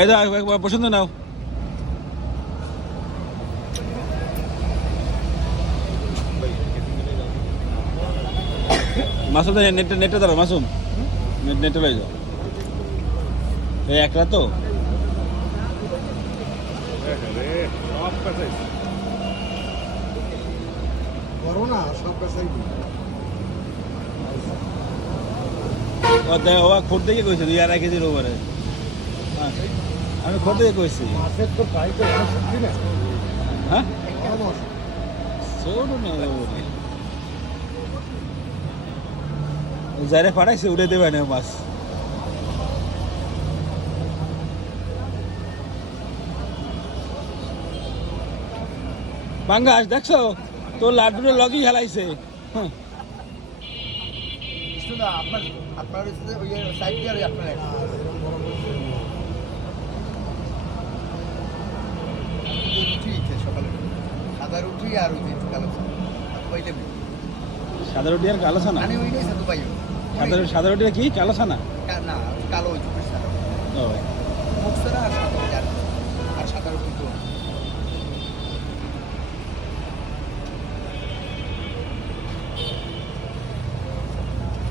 এই দাও পছন্দ নাও। মাসুম নেটে ধরো, মাসুম নেটে লই যাও। এই একটা তো করোনা সব কাছেই খোর দেখে কইছি 2.5 কেজির ওভারে। আমি খোর দেখে কইছি। মাছের তো প্রায় তো সত্যি না। হ্যাঁ ছোট যারে পাঠাইছে উঠে দেবে না মাছ। বাঙ্গাস দেখছো তোর লাড্ডুটা লগি খেলাইছে। আপনার আপনার ওই সাইড দিয়ে আপনার রুটি সকালে সাদা রুটি আর ওই কালো পাইলে সাদা রুটি আর কালো ছানা। মানে ওইটাই সাদা পাই সাদা রুটি কি কালো ছানা? না কালো ওই চুপের সাদা ও মুখ সাদা আর সাদা রুটি তো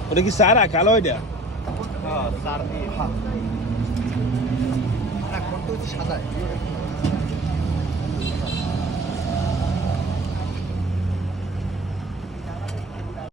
ওটা কি সারা কালো? ওইটা সার দিয়ে না করতে হচ্ছে সাদা